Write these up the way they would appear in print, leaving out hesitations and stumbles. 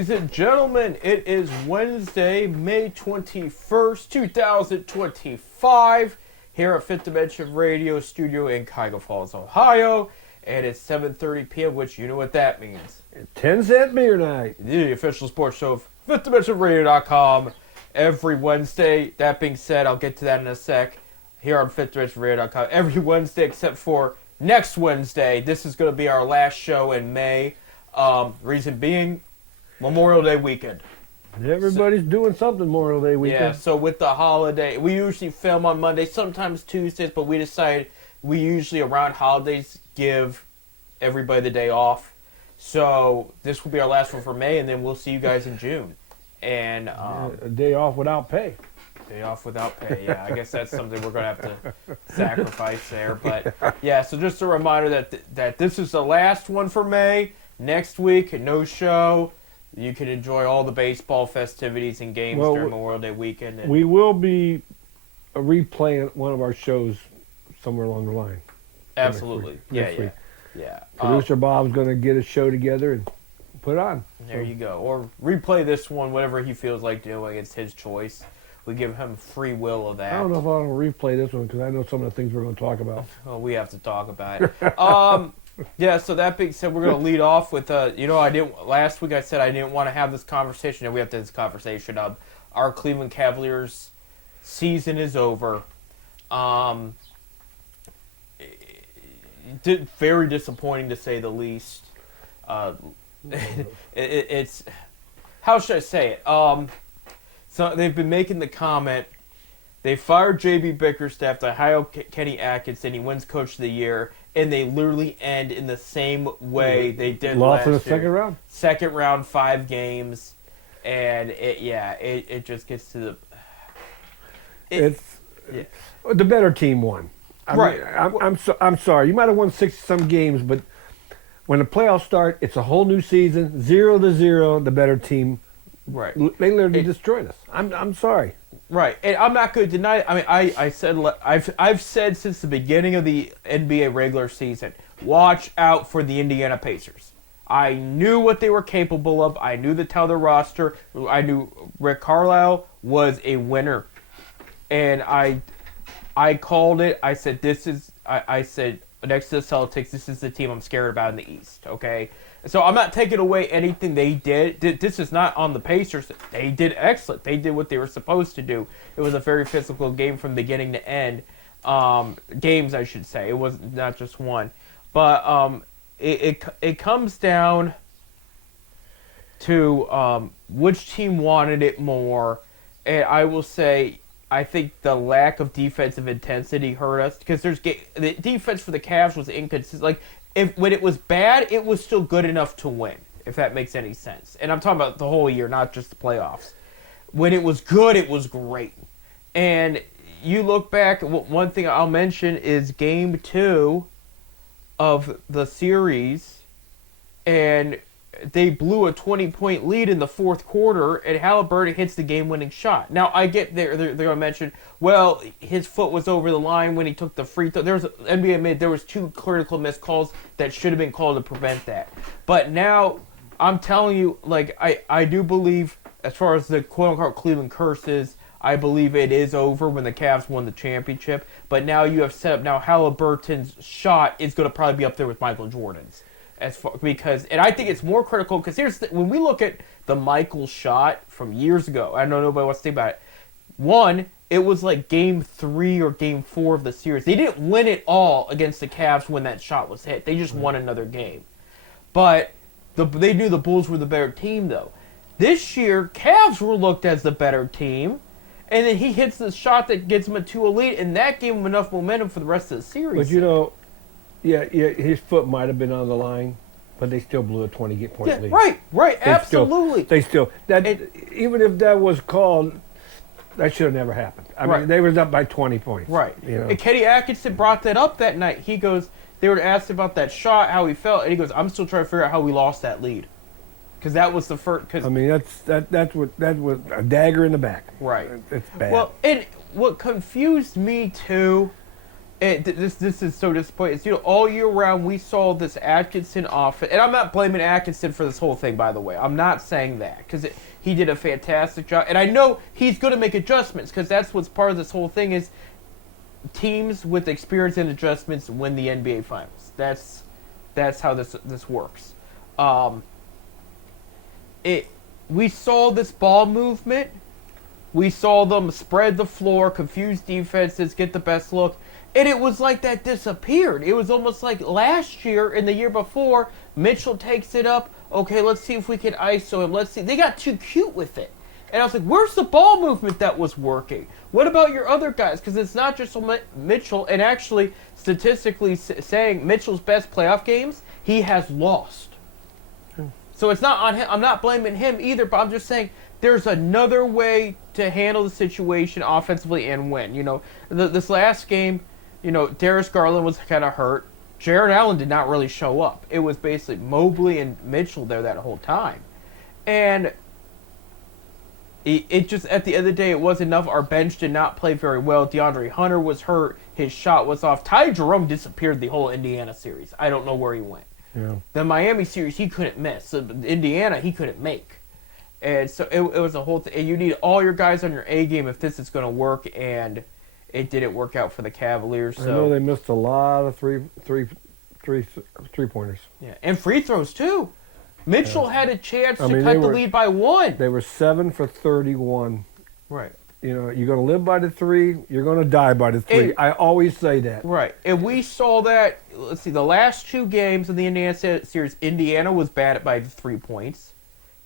Ladies and gentlemen, it is Wednesday, May 21st, 2025, here at Fifth Dimension Radio Studio in Cuyahoga Falls, Ohio, and it's 7:30 p.m., which you know what that means. 10-cent beer night. The official sports show of FifthDimensionRadio.com every Wednesday. That being said, I'll get to that in a sec, here on FifthDimensionRadio.com every Wednesday except for next Wednesday. This is going to be our last show in May. Reason being, Memorial Day weekend. Everybody's doing something Memorial Day weekend. Yeah, so with the holiday, we usually film on Mondays, sometimes Tuesdays, but we decided we usually around holidays give everybody the day off. So this will be our last one for May, and then we'll see you guys in June. And a day off without pay. Day off without pay, yeah. I guess that's something we're going to have to sacrifice there. But, yeah, so just a reminder that this is the last one for May. Next week, no show. You can enjoy all the baseball festivities and games during Memorial Day weekend. We will be replaying one of our shows somewhere along the line. Absolutely. Next week. Yeah. Producer Bob's going to get a show together and put it on. There you go. Or replay this one, whatever he feels like doing. It's his choice. We give him free will of that. I don't know if I want to replay this one because I know some of the things we're going to talk about. Well, we have to talk about it. Yeah, so that being said, we're going to lead off with, last week I said I didn't want to have this conversation, and we have to have this conversation. Our Cleveland Cavaliers season is over. Very disappointing to say the least. It's, how should I say it? So they've been making the comment, they fired J.B. Bickerstaff, they hire Kenny Atkinson, he wins Coach of the Year, and they literally end in the same way they did last year. Lost in the second round? Second round, 5 games, and it just gets to the... The better team won. I'm sorry. You might have won 60-some games, but when the playoffs start, it's a whole new season, 0-0, the better team. Right. They literally destroyed us. I'm sorry. Right, and I'm not going to deny it. I mean, I've said since the beginning of the NBA regular season, watch out for the Indiana Pacers. I knew what they were capable of. I knew the talented roster. I knew Rick Carlisle was a winner, and I called it. I said I said next to the Celtics, this is the team I'm scared about in the East. Okay. So I'm not taking away anything they did. This is not on the Pacers. They did excellent. They did what they were supposed to do. It was a very physical game from beginning to end. Games, I should say. It was not just one. But it comes down to which team wanted it more. And I will say, I think the lack of defensive intensity hurt us. Because the defense for the Cavs was inconsistent. Like, when it was bad, it was still good enough to win, if that makes any sense. And I'm talking about the whole year, not just the playoffs. When it was good, it was great. And you look back, one thing I'll mention is Game 2 of the series, and they blew a 20-point lead in the fourth quarter, and Haliburton hits the game-winning shot. Now, I get they're going to mention, well, his foot was over the line when he took the free throw. There was 2 critical missed calls that should have been called to prevent that. But now, I'm telling you, like, I do believe, as far as the quote-unquote Cleveland curse is, I believe it is over when the Cavs won the championship. But now you have set up, now Haliburton's shot is going to probably be up there with Michael Jordan's. And I think it's more critical because when we look at the Michael shot from years ago, I know nobody wants to think about it. One, it was like Game 3 or Game 4 of the series. They didn't win it all against the Cavs when that shot was hit. They just won another game. But they knew the Bulls were the better team, though. This year, Cavs were looked as the better team, and then he hits the shot that gets him a 2-0 lead, and that gave him enough momentum for the rest of the series. But yeah, his foot might have been on the line, but they still blew a 20-point lead. Right, absolutely. Even if that was called, that should have never happened. I mean, they was up by 20 points. Right. And Kenny Atkinson brought that up that night. He goes, they were asked about that shot, how he felt, and he goes, I'm still trying to figure out how we lost that lead. Because that was the first. I mean, that was a dagger in the back. Right. It's bad. Well, and what confused me too This is so disappointing. It's, all year round we saw this Atkinson offense, and I'm not blaming Atkinson for this whole thing, by the way. I'm not saying that because he did a fantastic job, and I know he's going to make adjustments because that's what's part of this whole thing is teams with experience and adjustments win the NBA Finals. That's how this works. We saw this ball movement. We saw them spread the floor, confuse defenses, get the best look. And it was like that disappeared. It was almost like last year and the year before, Mitchell takes it up. Okay, let's see if we can ISO him. Let's see. They got too cute with it. And I was like, where's the ball movement that was working? What about your other guys? Because it's not just Mitchell. And actually, statistically saying Mitchell's best playoff games, he has lost. So it's not on him. I'm not blaming him either, but I'm just saying there's another way to handle the situation offensively and win. This last game, Darius Garland was kind of hurt. Jarrett Allen did not really show up. It was basically Mobley and Mitchell there that whole time. And it just, at the end of the day, it wasn't enough. Our bench did not play very well. DeAndre Hunter was hurt. His shot was off. Ty Jerome disappeared the whole Indiana series. I don't know where he went. Yeah. The Miami series, he couldn't miss. So Indiana, he couldn't make. And so it was a whole thing. And you need all your guys on your A game if this is going to work, and it didn't work out for the Cavaliers. So. I know they missed a lot of three pointers. Yeah, and free throws too. Mitchell had a chance to cut the lead by one. They were 7 for 31. Right. You're going to live by the three. You're going to die by the three. I always say that. Right. And we saw that. Let's see. The last two games of the Indiana series, Indiana was bad by the 3 points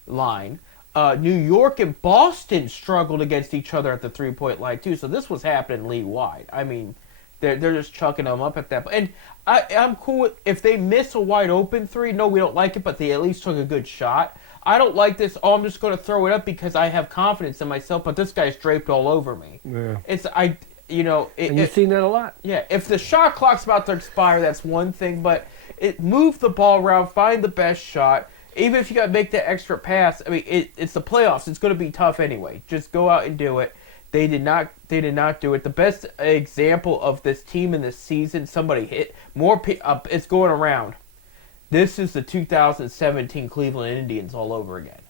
line. New York and Boston struggled against each other at the 3-point line too. So this was happening league-wide. I mean, they're just chucking them up at that point. And I'm cool with, if they miss a wide open three. No, we don't like it, but they at least took a good shot. I don't like this. Oh, I'm just going to throw it up because I have confidence in myself. But this guy's draped all over me. Yeah. And you've seen that a lot. Yeah. If the shot clock's about to expire, that's one thing. But move the ball around, find the best shot. Even if you got to make that extra pass, I mean, it's the playoffs. It's going to be tough anyway. Just go out and do it. They did not do it. The best example of this team in this season, somebody hit more. It's going around. This is the 2017 Cleveland Indians all over again.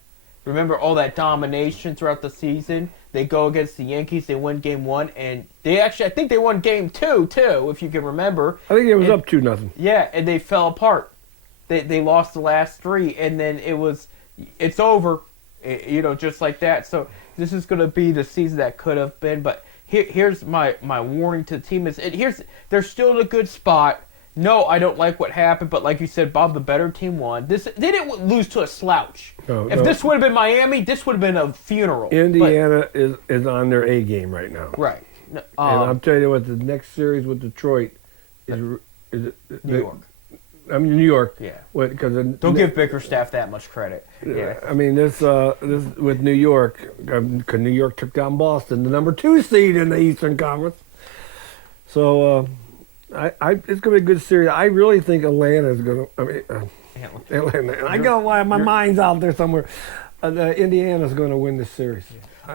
Remember all that domination throughout the season? They go against the Yankees. They win Game 1, and I think they won Game 2 too, if you can remember. I think it was up 2-0. Yeah, and they fell apart. They lost the last 3, and then it's over, just like that. So this is going to be the season that could have been. But here's my warning to the team they're still in a good spot. No, I don't like what happened, but like you said, Bob, the better team won. They didn't lose to a slouch. If this would have been Miami, this would have been a funeral. Indiana is on their A game right now. Right. And I'm telling you what, the next series with Detroit is New York. I mean, New York. Yeah. Don't give Bickerstaff that much credit. Yeah. I mean, this with New York, because New York took down Boston, the number 2 seed in the Eastern Conference. So, it's going to be a good series. I really think Atlanta is going to. Atlanta. I got why my mind's out there somewhere. Indiana's going to win this series.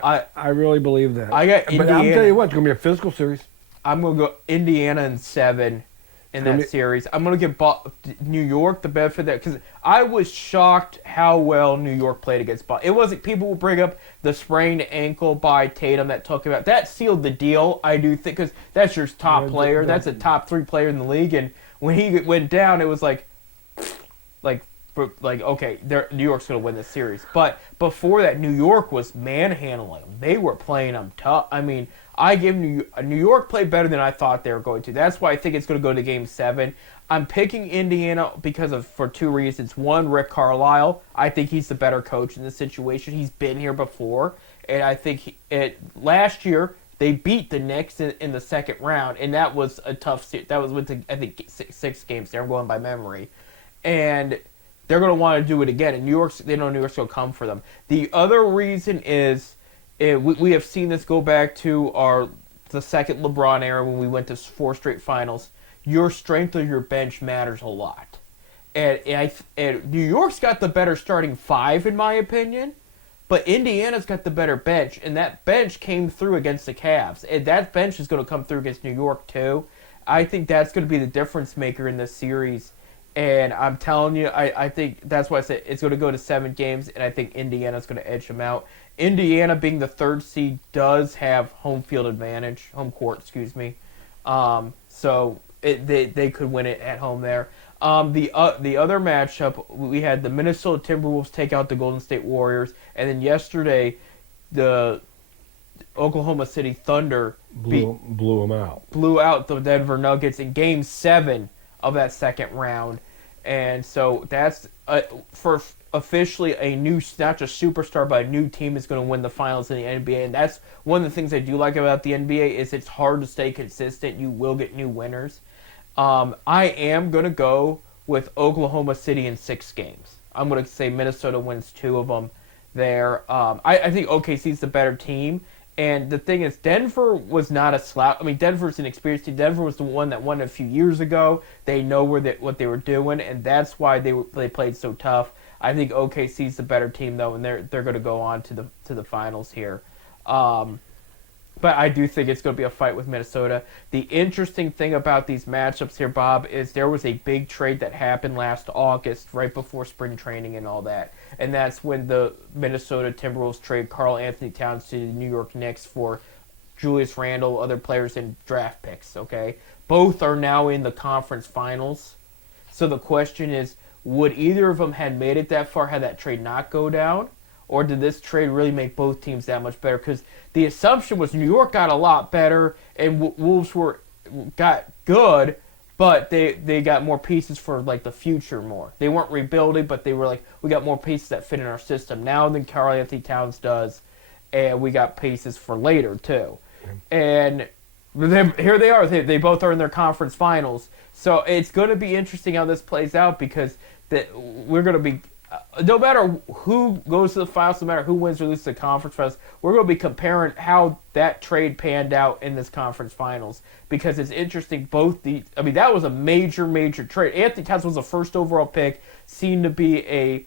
I really believe that. I got Indiana. But I'm telling you what, it's going to be a physical series. I'm going to go Indiana in 7. In that series, I'm going to give New York the benefit of that because I was shocked how well New York played against Boston. It wasn't, people will bring up the sprained ankle by Tatum that took him out. That sealed the deal, I do think, because that's your top player. That's a top 3 player in the league, and when he went down, it was like okay, New York's going to win this series. But before that, New York was manhandling them. They were playing them tough. I mean, I give New York played better than I thought they were going to. That's why I think it's going to go to Game 7. I'm picking Indiana for 2 reasons. One, Rick Carlisle. I think he's the better coach in this situation. He's been here before, and I think last year they beat the Knicks in the second round, and that was a tough series. That was with I think 6 games there. I'm going by memory, and they're going to want to do it again. And they know New York's going to come for them. The other reason is. We have seen this go back to the second LeBron era when we went to 4 straight finals. Your strength of your bench matters a lot. And New York's got the better starting 5, in my opinion, but Indiana's got the better bench, and that bench came through against the Cavs. And that bench is going to come through against New York, too. I think that's going to be the difference maker in this series. And I'm telling you, I think that's why I said it's going to go to 7 games, and I think Indiana's going to edge them out. Indiana, being the 3rd seed, does have home court, excuse me. They could win it at home there. The other matchup, we had the Minnesota Timberwolves take out the Golden State Warriors, and then yesterday, the Oklahoma City Thunder blew out the Denver Nuggets in Game 7 of that second round. And so that's for officially a new, not just superstar, but a new team is going to win the finals in the NBA. And that's one of the things I do like about the NBA is it's hard to stay consistent. You will get new winners. I am going to go with Oklahoma City in 6 games. I'm going to say Minnesota wins 2 of them there. I think OKC's the better team. And the thing is, Denver was not a slouch. I mean, Denver's an experienced team. Denver was the one that won a few years ago. They know what they were doing, and that's why they played so tough. I think OKC's the better team, though, and they're going to go on to the finals here. But I do think it's going to be a fight with Minnesota. The interesting thing about these matchups here, Bob, is there was a big trade that happened last August, right before spring training and all that. And that's when the Minnesota Timberwolves trade Karl Anthony Towns to the New York Knicks for Julius Randle, other players, and draft picks, okay? Both are now in the conference finals. So the question is, would either of them had made it that far had that trade not go down? Or did this trade really make both teams that much better? Because the assumption was New York got a lot better and Wolves got good, but they got more pieces for like the future more. They weren't rebuilding, but they were like, we got more pieces that fit in our system now than Karl Anthony Towns does, and we got pieces for later too. And here they are. They both are in their conference finals. So it's going to be interesting how this plays out because we're going to be no matter who goes to the finals, no matter who wins or loses the conference finals, we're going to be comparing how that trade panned out in this conference finals because it's interesting. That was a major, major trade. Anthony Towns was a first overall pick, seemed to be a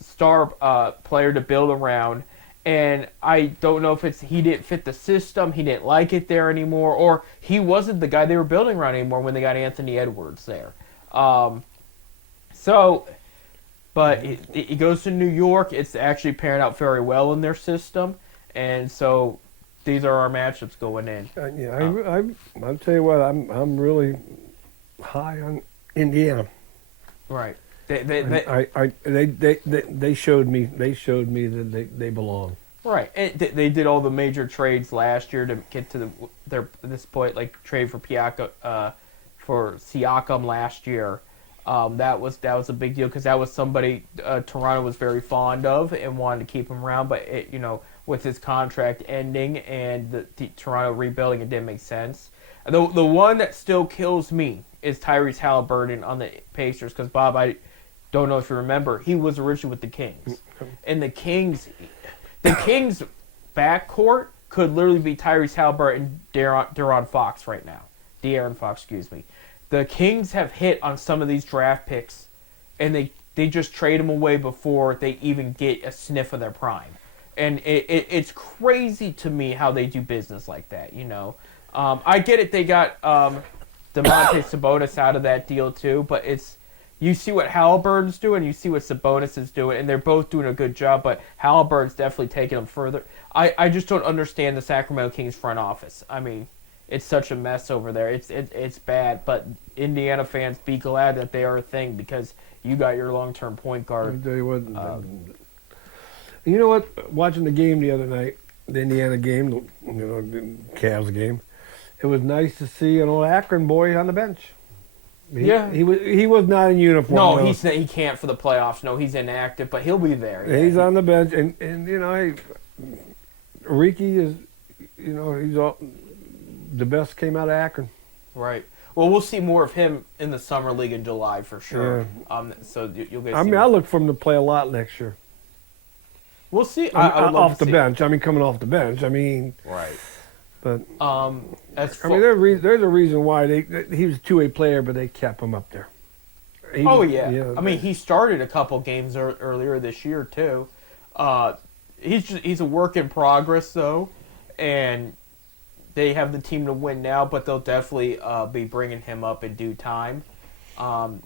star player to build around, and I don't know if he didn't fit the system, he didn't like it there anymore, or he wasn't the guy they were building around anymore when they got Anthony Edwards there. But it goes to New York. It's actually pairing out very well in their system, and so these are our matchups going in. I'll tell you what. I'm really high on Indiana. Right. They showed me that they belong. Right. And they did all the major trades last year to get to this point, like trade for Siakam last year. That was a big deal because that was somebody Toronto was very fond of and wanted to keep him around. But with his contract ending and the Toronto rebuilding, it didn't make sense. The one that still kills me is Tyrese Halliburton on the Pacers because Bob, I don't know if you remember, he was originally with the Kings, and the Kings backcourt could literally be Tyrese Halliburton and De'Aaron Fox right now. De'Aaron Fox, excuse me. The Kings have hit on some of these draft picks, and they just trade them away before they even get a sniff of their prime. And it's crazy to me how they do business like that, I get it, they got Domantas Sabonis out of that deal too, but you see what Halliburton's doing, you see what Sabonis is doing, and they're both doing a good job, but Halliburton's definitely taking them further. I just don't understand the Sacramento Kings front office. I mean, it's such a mess over there. It's bad, but Indiana fans, be glad that they are a thing because you got your long-term point guard. I'll tell you what. You know what? Watching the game the other night, the Indiana game, the Cavs game, it was nice to see an old Akron boy on the bench. He was not in uniform. No, he can't for the playoffs. No, he's inactive, but he'll be there. Yeah. He's on the bench, and Ricky is, he's all. The best came out of Akron. Right. Well, we'll see more of him in the summer league in July for sure. Yeah. So you'll get. I look for him to play a lot next year. We'll see. Off the bench. Coming off the bench. Right. But there's a reason why he was a two-way player, but they kept him up there. He started a couple games earlier this year too. He's a work in progress though, and they have the team to win now, but they'll definitely be bringing him up in due time.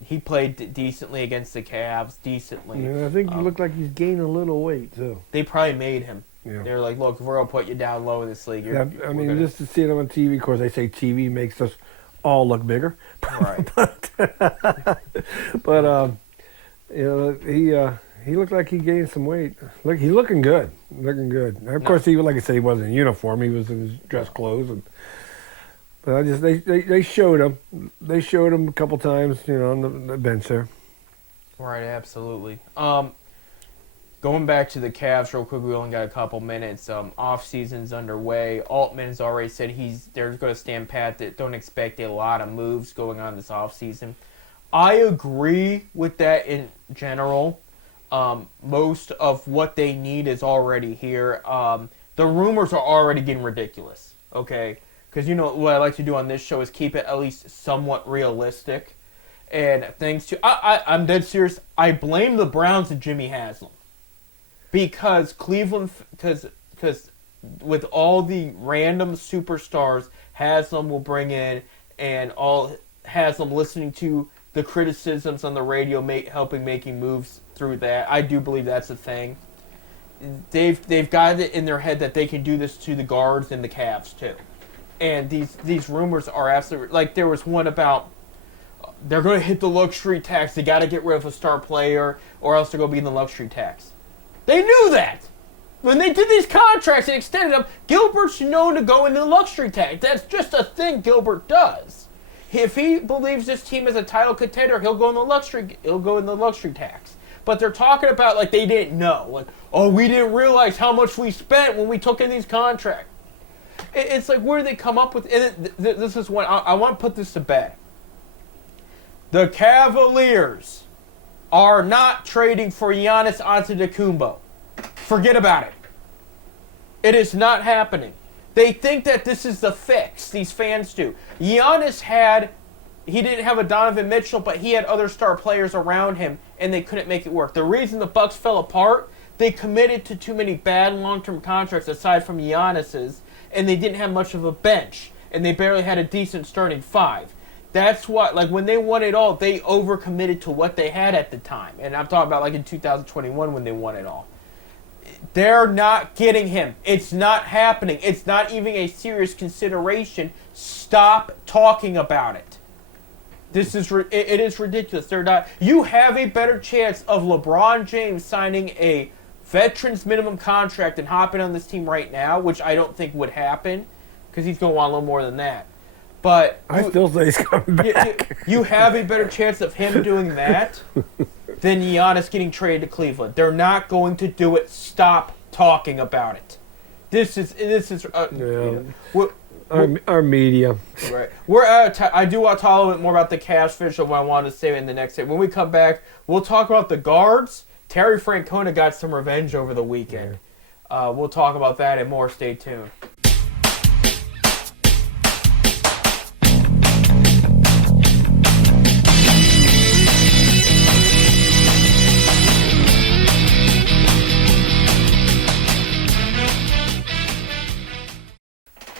He played decently against the Cavs, decently. Yeah, I think he looked like he's gaining a little weight too. They probably made him. Yeah. They're like, look, we're gonna put you down low in this league. Yeah, I mean, just to see it on TV. Of course, they say TV makes us all look bigger. Right. But he looked like he gained some weight. Look, he's looking good. Looking good. Of course, he, like I said, he wasn't in uniform. He was in his dress clothes. But they showed him. They showed him a couple times, on the bench there. Right, absolutely. Going back to the Cavs real quick, we only got a couple minutes. Off season's underway. Altman's already said they're going to stand pat. That don't expect a lot of moves going on this off season. I agree with that in general. Most of what they need is already here. The rumors are already getting ridiculous. Okay, because what I like to do on this show is keep it at least somewhat realistic. And thanks to I'm dead serious. I blame the Browns and Jimmy Haslam. Because Cleveland, because with all the random superstars Haslam will bring in, and all Haslam listening to the criticisms on the radio, making moves through that, I do believe that's a thing. They've got it in their head that they can do this to the guards and the Cavs too, and these rumors are absolutely, like, there was one about they're going to hit the luxury tax. They got to get rid of a star player, or else they're going to be in the luxury tax. They knew that. When they did these contracts and extended them, Gilbert's known to go into the luxury tax. That's just a thing Gilbert does. If he believes this team is a title contender, he'll go in the luxury tax. But they're talking about like they didn't know. Like, oh, we didn't realize how much we spent when we took in these contracts. It's like, where do they come up with? And this is what I want to put this to bed. The Cavaliers are not trading for Giannis Antetokounmpo. Forget about it. It is not happening. They think that this is the fix. These fans do. Giannis he didn't have a Donovan Mitchell, but he had other star players around him, and they couldn't make it work. The reason the Bucks fell apart, they committed to too many bad long-term contracts aside from Giannis's, and they didn't have much of a bench, and they barely had a decent starting five. That's what, like, when they won it all, they overcommitted to what they had at the time. And I'm talking about, like, in 2021 when they won it all. They're not getting him. It's not happening. It's not even a serious consideration. Stop talking about it. It is ridiculous. They're not. You have a better chance of LeBron James signing a veterans minimum contract and hopping on this team right now, which I don't think would happen, because he's going to want a little more than that. But I still say he's coming back. You have a better chance of him doing that than Giannis getting traded to Cleveland. They're not going to do it. Stop talking about it. This is our media. Right. We're out of time. I do want to talk a little bit more about the Cavs finish of what I wanted to say in the next segment. When we come back, we'll talk about the guards. Terry Francona got some revenge over the weekend. Yeah. We'll talk about that and more. Stay tuned.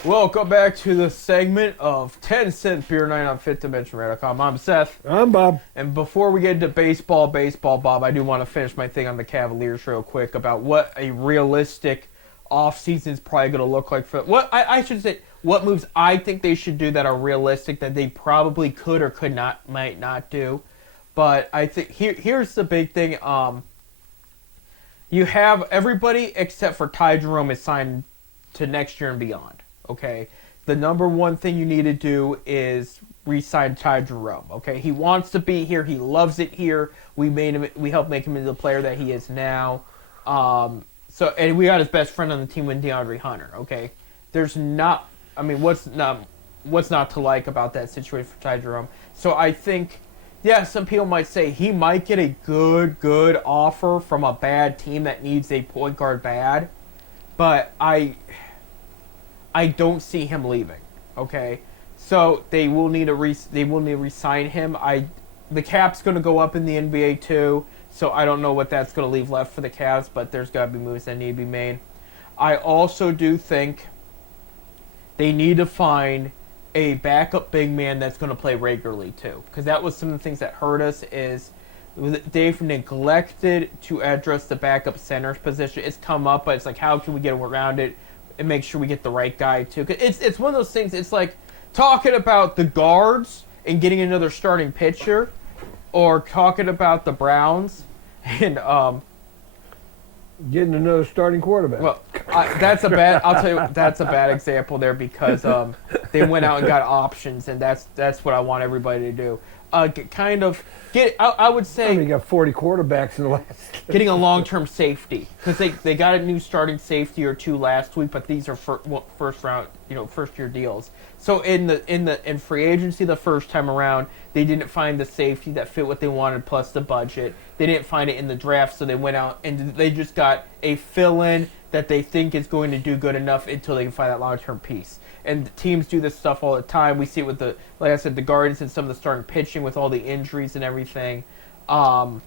Welcome back to the segment of 10 Cent Beer Night on FifthDimensionRadio.com. I'm Seth. I'm Bob. And before we get into baseball, Bob, I do want to finish my thing on the Cavaliers real quick about what a realistic offseason is probably going to look like for what I should say. What moves I think they should do that are realistic that they probably could or might not do. But I think here's the big thing. You have everybody except for Ty Jerome is signed to next year and beyond. Okay, the number one thing you need to do is re-sign Ty Jerome. Okay, he wants to be here. He loves it here. We helped make him into the player that he is now. And we got his best friend on the team with DeAndre Hunter. Okay, what's not to like about that situation for Ty Jerome? So I think, yeah, some people might say he might get a good offer from a bad team that needs a point guard bad, but I don't see him leaving. Okay, so they will need to re-sign him. The cap's going to go up in the NBA too, so I don't know what that's going to leave left for the Cavs, but there's got to be moves that need to be made. I also do think they need to find a backup big man that's going to play regularly too, because that was some of the things that hurt us. Is they've neglected to address the backup center's position. It's come up, but it's like, how can we get around it and make sure we get the right guy too? 'Cause it's one of those things. It's like talking about the guards and getting another starting pitcher, or talking about the Browns and Getting another starting quarterback. well, that's a bad. I'll tell you, that's a bad example there, because they went out and got options, and that's what I want everybody to do. Kind of get. I would say you got 40 quarterbacks in the last. getting a long-term safety, because they got a new starting safety or two last week, but these are first round, first year deals. So in free agency the first time around, they didn't find the safety that fit what they wanted plus the budget. They didn't find it in the draft, so they went out and they just got a fill-in that they think is going to do good enough until they can find that long-term piece. And teams do this stuff all the time. We see it with like I said, the Guardians and some of the starting pitching with all the injuries and everything. And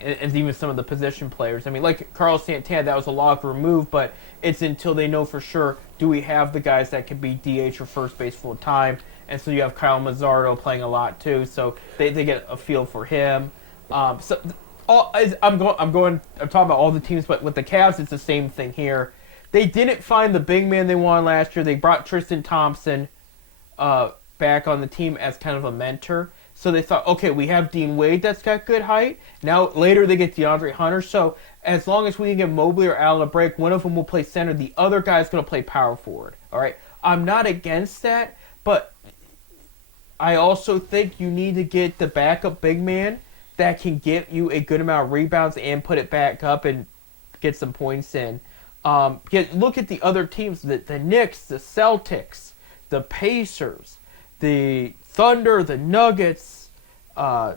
even some of the position players. I mean, like Carlos Santana, that was a locker room move, but it's until they know for sure, do we have the guys that could be DH or first base full time? And so you have Kyle Mazzardo playing a lot too, so they get a feel for him. I'm talking about all the teams, but with the Cavs, it's the same thing here. They didn't find the big man they wanted last year. They brought Tristan Thompson back on the team as kind of a mentor. So they thought, okay, we have Dean Wade that's got good height. Now, later they get DeAndre Hunter. So as long as we can give Mobley or Allen a break, one of them will play center. The other guy's going to play power forward. All right? I'm not against that, but I also think you need to get the backup big man that can get you a good amount of rebounds and put it back up and get some points in. Look at the other teams, the Knicks, the Celtics, the Pacers, the Thunder, the Nuggets, I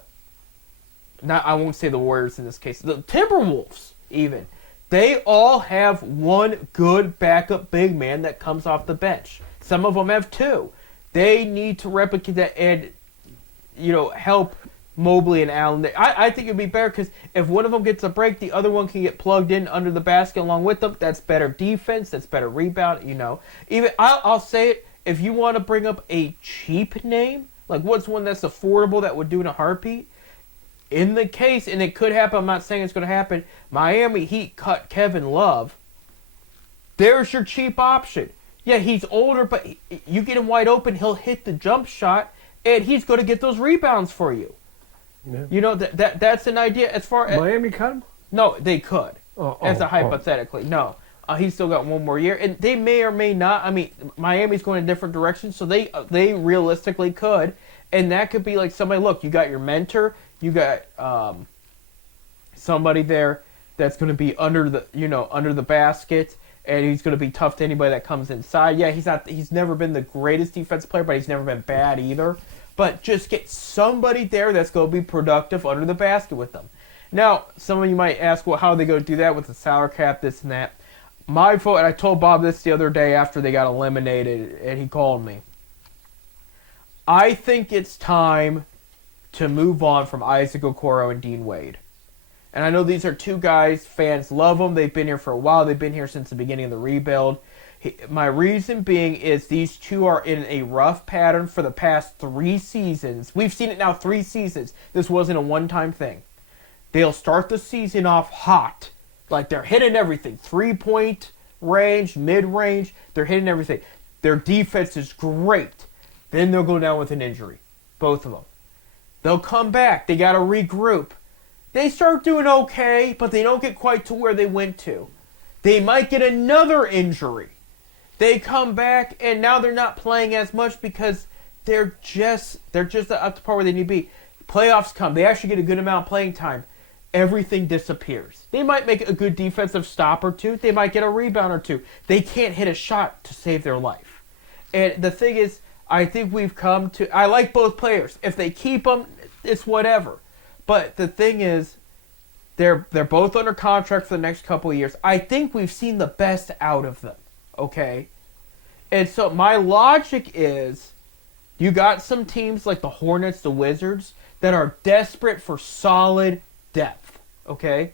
won't say the Warriors in this case, the Timberwolves even. They all have one good backup big man that comes off the bench. Some of them have two. They need to replicate that and, help Mobley and Allen. I think it would be better because if one of them gets a break, the other one can get plugged in under the basket along with them. That's better defense. That's better rebound. Even I'll say it. If you want to bring up a cheap name, like what's one that's affordable that would do in a heartbeat, in the case, and it could happen, I'm not saying it's going to happen, Miami Heat cut Kevin Love. There's your cheap option. Yeah, he's older, but you get him wide open, he'll hit the jump shot, and he's going to get those rebounds for you. Yeah. That's an idea as far as... Miami cut him? No, they could. Hypothetically. No. He's still got one more year, and they may or may not. I mean, Miami's going a different direction, so they realistically could, and that could be like somebody. Look, you got your mentor, you got somebody there that's going to be under the basket, and he's going to be tough to anybody that comes inside. Yeah, he's never been the greatest defensive player, but he's never been bad either. But just get somebody there that's going to be productive under the basket with them. Now, some of you might ask, well, how are they going to do that with the salary cap, this and that? My vote, and I told Bob this the other day after they got eliminated, and he called me. I think it's time to move on from Isaac Okoro and Dean Wade. And I know these are two guys, fans love them. They've been here for a while. They've been here since the beginning of the rebuild. My reason being is these two are in a rough pattern for the past 3 seasons. We've seen it now 3 seasons. This wasn't a one-time thing. They'll start the season off hot. Like, they're hitting everything. 3-point range, mid-range. They're hitting everything. Their defense is great. Then they'll go down with an injury. Both of them. They'll come back. They got to regroup. They start doing okay, but they don't get quite to where they went to. They might get another injury. They come back, and now they're not playing as much because they're just up to par where they need to be. Playoffs come. They actually get a good amount of playing time. Everything disappears. They might make a good defensive stop or two. They might get a rebound or two. They can't hit a shot to save their life. And the thing is, I think we've come to... I like both players. If they keep them, it's whatever. But the thing is, they're both under contract for the next couple of years. I think we've seen the best out of them. Okay? And so my logic is, you got some teams like the Hornets, the Wizards, that are desperate for solid depth, okay?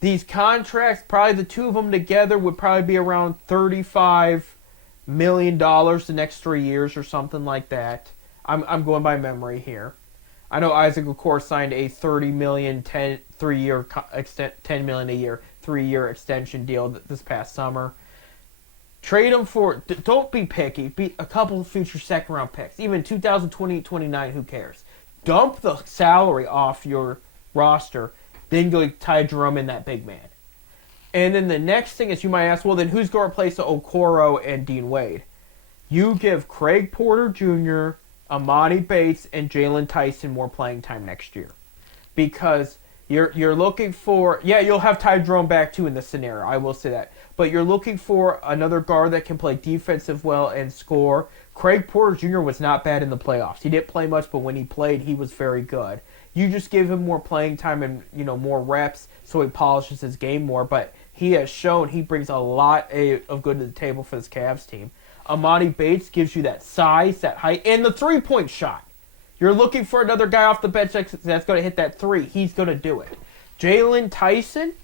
These contracts, probably the two of them together would probably be around 35 million the next 3 years or something like that. I'm going by memory here. I know Isaac Okoro signed a 30 million 3-year extent 10 million a year 3-year extension deal this past summer. Trade him for, don't be picky, be a couple of future second round picks, even 2028-29, who cares? Dump the salary off your roster, then go tie Jerome in that big man. And then the next thing is, you might ask, well, then who's going to replace Okoro and Dean Wade? You give Craig Porter Jr., Amani Bates, and Jalen Tyson more playing time next year. Because you're looking for, yeah, you'll have Ty Jerome back too in this scenario, I will say that. But you're looking for another guard that can play defensive well and score. Craig Porter Jr. was not bad in the playoffs. He didn't play much, but when he played, he was very good. You just give him more playing time and more reps so he polishes his game more. But he has shown he brings a lot of good to the table for this Cavs team. Amani Bates gives you that size, that height, and the three-point shot. You're looking for another guy off the bench that's going to hit that three. He's going to do it. Jalen Tyson,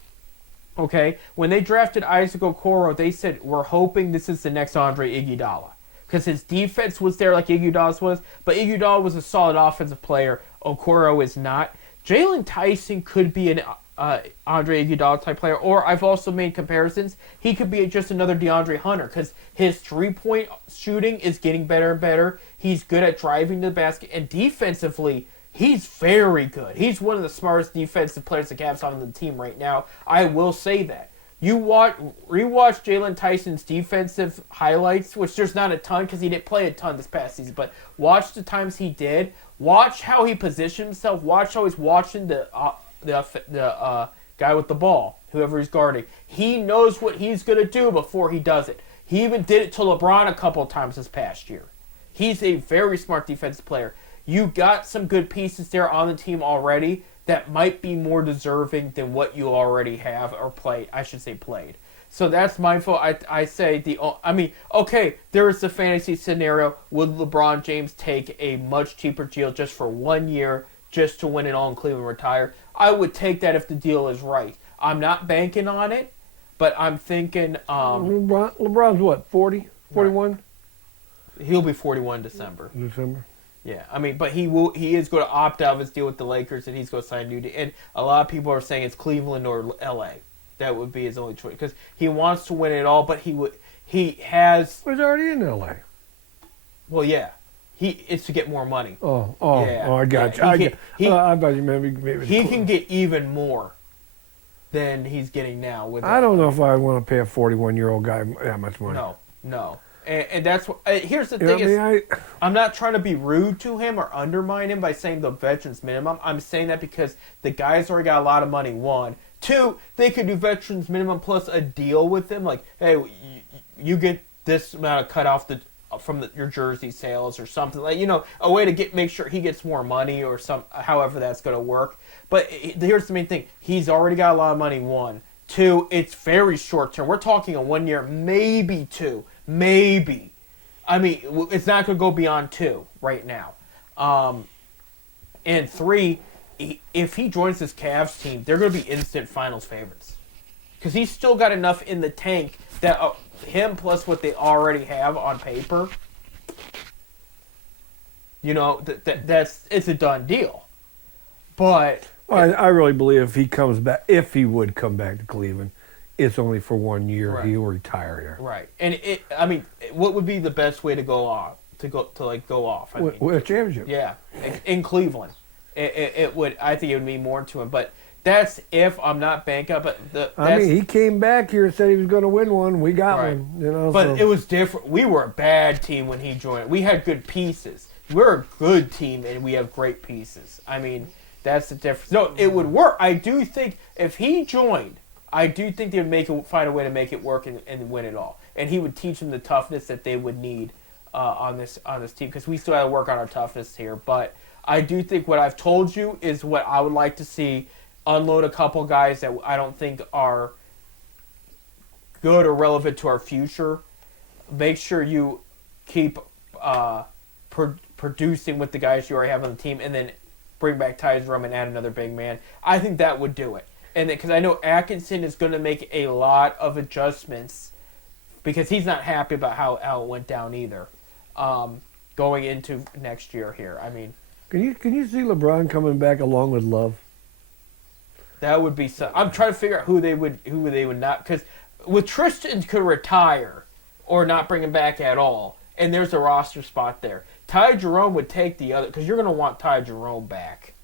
okay, when they drafted Isaac Okoro, they said, we're hoping this is the next Andre Iguodala. Because his defense was there like Iguodala's was, but Iguodala was a solid offensive player. Okoro is not. Jalen Tyson could be an Andre Iguodala type player, or I've also made comparisons. He could be just another DeAndre Hunter because his 3-point shooting is getting better and better. He's good at driving to the basket, and defensively, he's very good. He's one of the smartest defensive players the Cavs have on the team right now. I will say that. You rewatch Jalen Tyson's defensive highlights, which there's not a ton because he didn't play a ton this past season, but watch the times he did. Watch how he positioned himself. Watch how he's watching the guy with the ball, whoever he's guarding. He knows what he's going to do before he does it. He even did it to LeBron a couple of times this past year. He's a very smart defensive player. You got some good pieces there on the team already that might be more deserving than what you already have or played. I should say played. So that's mindful. I say okay, there is the fantasy scenario. Would LeBron James take a much cheaper deal just for 1 year just to win it all in Cleveland, retire? I would take that if the deal is right. I'm not banking on it, but I'm thinking... LeBron's what, 40? 41? Right. He'll be 41 in December. December? Yeah, but he is going to opt out of his deal with the Lakers, and he's going to sign a new deal. And a lot of people are saying it's Cleveland or L.A. That would be his only choice because he wants to win it all, but he has... He's already in L.A. Well, yeah. It's to get more money. Oh, yeah, I got yeah. you. I thought you maybe he can get even more than he's getting now. I don't know if I want to pay a 41-year-old guy that much money. No. And that's what. Here's the thing: I'm not trying to be rude to him or undermine him by saying the veterans minimum. I'm saying that because the guy's already got a lot of money. 1, 2, they could do veterans minimum plus a deal with him, like, hey, you get this amount of cut off from your jersey sales or something, like, a way to make sure he gets more money or however that's going to work. But here's the main thing: he's already got a lot of money. 1, 2, it's very short term. We're talking a 1 year, maybe 2. Maybe. It's not going to go beyond 2 right now. And 3, if he joins this Cavs team, they're going to be instant finals favorites. Because he's still got enough in the tank that him plus what they already have on paper, it's a done deal. But... Well, I really believe if he would come back to Cleveland, it's only for 1 year. Right. He'll retire here. Right. And what would be the best way to go off? Go off? With a championship. Yeah, in Cleveland, it would. I think it would mean more to him. But that's if I'm not banking up. But he came back here and said he was going to win one. We got one. But it was different. We were a bad team when he joined. We had good pieces. We're a good team and we have great pieces. That's the difference. No, it would work. I do think if he joined, I do think they would find a way to make it work and win it all. And he would teach them the toughness that they would need on this team, because we still have to work on our toughness here. But I do think what I've told you is what I would like to see: unload a couple guys that I don't think are good or relevant to our future. Make sure you keep producing with the guys you already have on the team, and then bring back Ty Jerome and add another big man. I think that would do it. And because I know Atkinson is going to make a lot of adjustments because he's not happy about how it went down either. Going into next year here, I mean, Can you see LeBron coming back along with Love? that would be so. I'm trying to figure out who they would not, because with Tristan could retire or not bring him back at all, and there's a roster spot there. Ty Jerome would take the other, because you're going to want Ty Jerome back.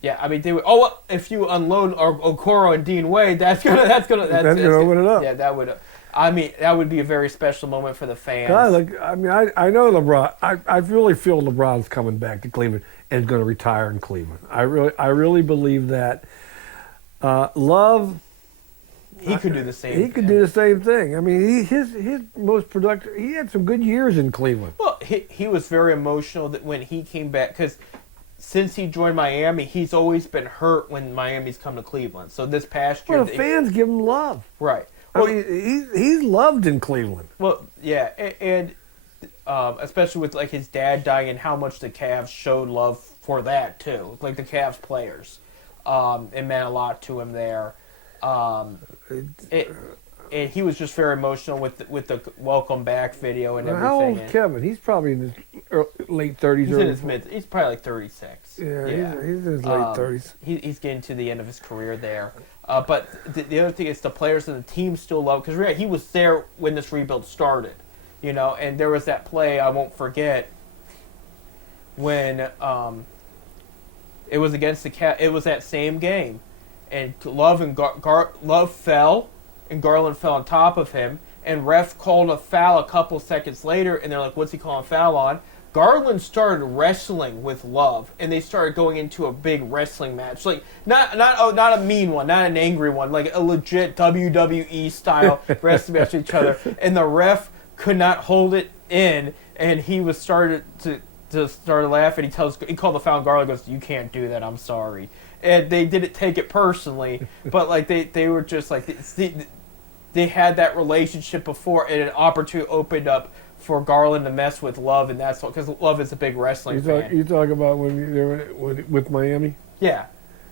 Yeah, I mean, they would. Oh, well, if you unload Okoro and Dean Wade, that's gonna open it up. Yeah, that would. I mean, that would be a very special moment for the fans. God, I know LeBron. I really feel LeBron's coming back to Cleveland and going to retire in Cleveland. I really believe that. Love. He could do the same. He could do the same thing. I mean, his most productive. He had some good years in Cleveland. Well, he was very emotional that when he came back, because since he joined Miami, he's always been hurt when Miami's come to Cleveland. So this past year, Well, the fans give him love. right? Well, I mean, he's loved in Cleveland. well, yeah, and especially with like his dad dying and how much the Cavs showed love for that too. Like the Cavs players, it meant a lot to him there. And he was just very emotional with the welcome back video and everything. How old is Kevin? He's probably in his late 30s. He's in his mid. He's probably like 36. Yeah. He's in his late 30s. He's getting to the end of his career there. But the other thing is the players and the team still love, because he was there when this rebuild started, and there was that play I won't forget when it was against the Cat. It was that same game, and Love and Love fell, and Garland fell on top of him, and ref called a foul a couple seconds later, and they're like, "What's he calling a foul on?" Garland started wrestling with Love, and they started going into a big wrestling match, like not a mean one, not an angry one, like a legit WWE style wrestling match with each other. And the ref could not hold it in, and he was started to start laughing. He called the foul. And Garland goes, "You can't do that. I'm sorry." And they didn't take it personally, but like they were just like they had that relationship before, and an opportunity opened up for Garland to mess with Love, and that's because Love is a big wrestling fan. You talk about when they were with Miami? Yeah.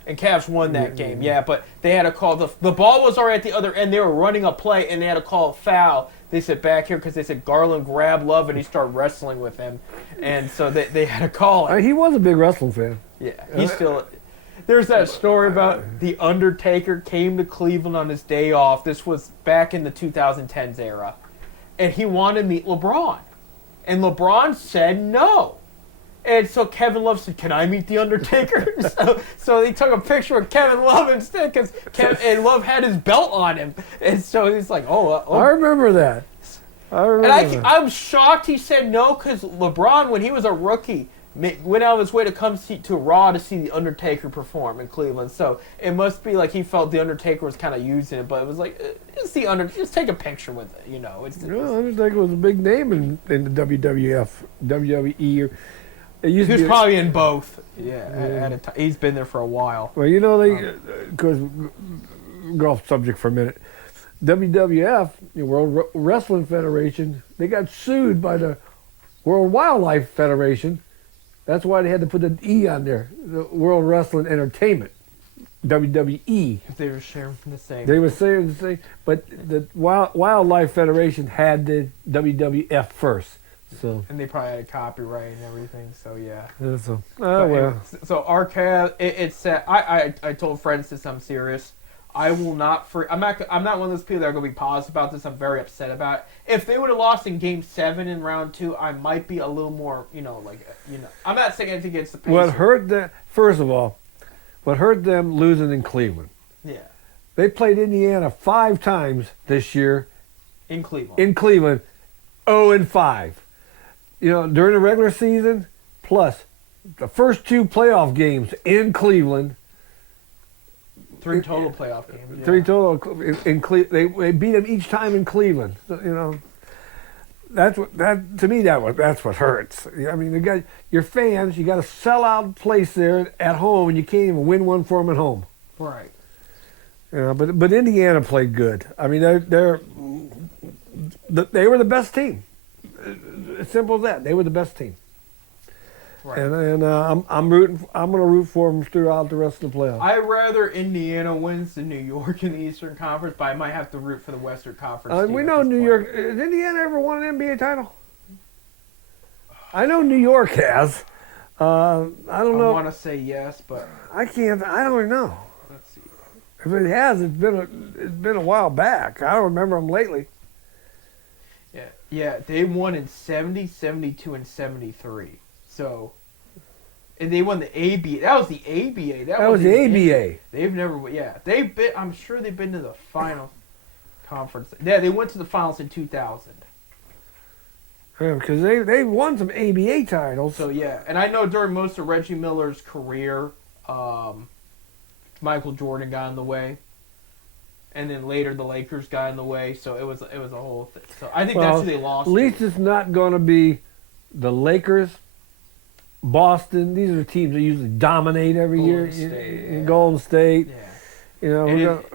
And Cavs won that game, yeah, but they had to call the ball was already at the other end. They were running a play, and they had to call a foul. They said back here because they said Garland grabbed Love, and he started wrestling with him. And so they had to call it. He was a big wrestling fan. Yeah, he's still... There's that story about The Undertaker came to Cleveland on his day off. This was back in the 2010s era. And he wanted to meet LeBron. And LeBron said no. And so Kevin Love said, "Can I meet The Undertaker?" so they took a picture of Kevin Love instead, because and Love had his belt on him. And so he's like, oh. I remember that. I'm shocked he said no, because LeBron, when he was a rookie, went out of his way to come to Raw to see The Undertaker perform in Cleveland. So it must be like he felt The Undertaker was kind of using it, but it was like, just take a picture with it, Undertaker was a big name in the WWF, WWE. He was probably in both. At a time. He's been there for a while. Well, because go off subject for a minute. WWF, the World Wrestling Federation, they got sued by the World Wildlife Federation. That's why they had to put the E on there, the World Wrestling Entertainment, WWE. They were sharing the same. They were saying the same, but the Wildlife Federation had the WWF first. So. And they probably had copyright and everything, so yeah. Well. So our Cavs, it's sad. I told friends this, I'm serious. I will not. I'm not one of those people that are going to be positive about this. I'm very upset about it. If they would have lost in Game 7 in Round 2, I might be a little more, I'm not saying anything against the Pacers. What hurt them? First of all, what hurt them losing in Cleveland? Yeah. They played Indiana 5 times this year. In Cleveland. 0-5. During the regular season, plus the first 2 playoff games in Cleveland. 3 total playoff games. 3 total in Cleveland. They beat them each time in Cleveland. So, that's what hurts. I mean, you got your fans. You got a sellout place there at home, and you can't even win one for them at home. Right. But Indiana played good. I mean, they were the best team. As simple as that. They were the best team. Right. And I'm rooting. I'm going to root for them throughout the rest of the playoffs. I'd rather Indiana wins than New York in the Eastern Conference, but I might have to root for the Western Conference. Team We at know this New point. York. Has Indiana ever won an NBA title? I know New York has. I don't I know. want to say yes, but I can't. I don't even know. let's see. If it has, it's been a while back. I don't remember them lately. Yeah, they won in 70, 72, and 73. So, and they won the ABA. That was the ABA. That was wasn't the even ABA. NBA. They've never. Yeah, they've been. I'm sure they've been to the final conference. Yeah, they went to the finals in 2000. Because they won some ABA titles. So yeah, and I know during most of Reggie Miller's career, Michael Jordan got in the way, and then later the Lakers got in the way. So it was a whole thing. So I think that's who they lost. At least to. it's not going to be the Lakers, Boston. These are the teams that usually dominate every Golden year. State, In yeah. Golden State. Yeah, You know,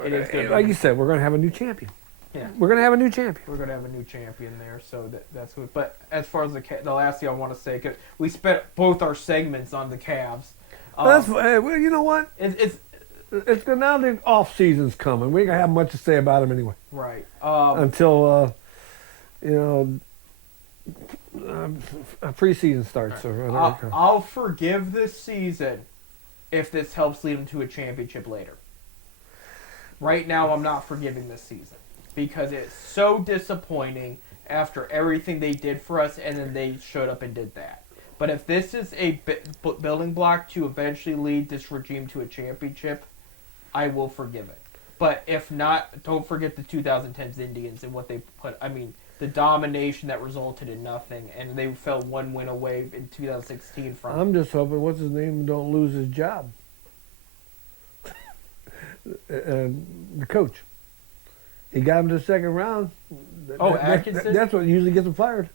It is gonna like be- you said, we're going to have a new champion. Yeah. We're going to have a new champion. we're gonna have a new champion there. So that's what. But as far as the last thing I want to say, 'cause we spent both our segments on the Cavs. Well, you know what? It's It's good now. The off season's coming. We ain't gonna have much to say about them anyway right. until preseason starts. Or whatever. I'll forgive this season if this helps lead them to a championship later. Right now, I'm not forgiving this season because it's so disappointing after everything they did for us, and then they showed up and did that. But if this is a building block to eventually lead this regime to a championship, I will forgive it. But if not, don't forget the 2010s Indians and what they put. I mean, the domination that resulted in nothing, and they fell one win away in 2016 from. I'm just hoping what's his name don't lose his job. The coach. He got him to the second round. Atkinson? That's what usually gets him fired.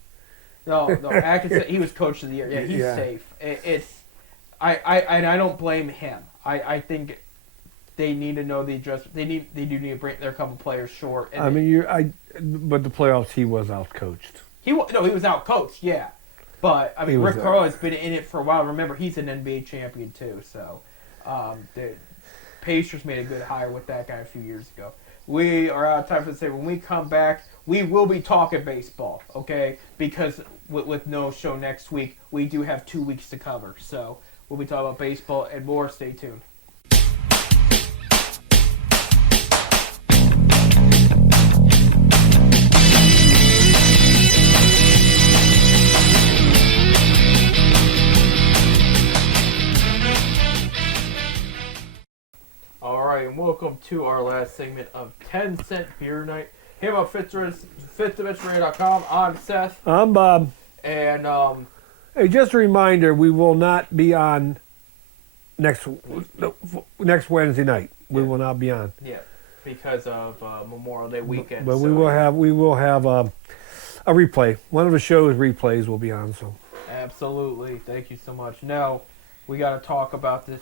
No, Atkinson. He was coach of the year. Yeah, he's Yeah. safe. I don't blame him. I think they need to know the adjustment. They do need to bring their couple players short. And But the playoffs he was out coached. he was out coached. Yeah, but I mean He was Rick Carlisle's been in it for a while. Remember, he's an NBA champion too. So the Pacers made a good hire with that guy a few years ago. We are out of time for the say. When we come back, we will be talking baseball, okay? Because with no show next week, we do have 2 weeks to cover. So we'll be talking about baseball and more. Stay tuned. All right, and welcome to our last segment of 10 Cent Beer Night. Here about FifthDimensionRadio.com. I'm Seth, I'm Bob. and Hey, just a reminder: we will not be on next Wednesday night. We will not be on. yeah, because of Memorial Day weekend. But so, we will have a replay. One of the show's replays will be on. So Absolutely, thank you so much. Now we got to talk about this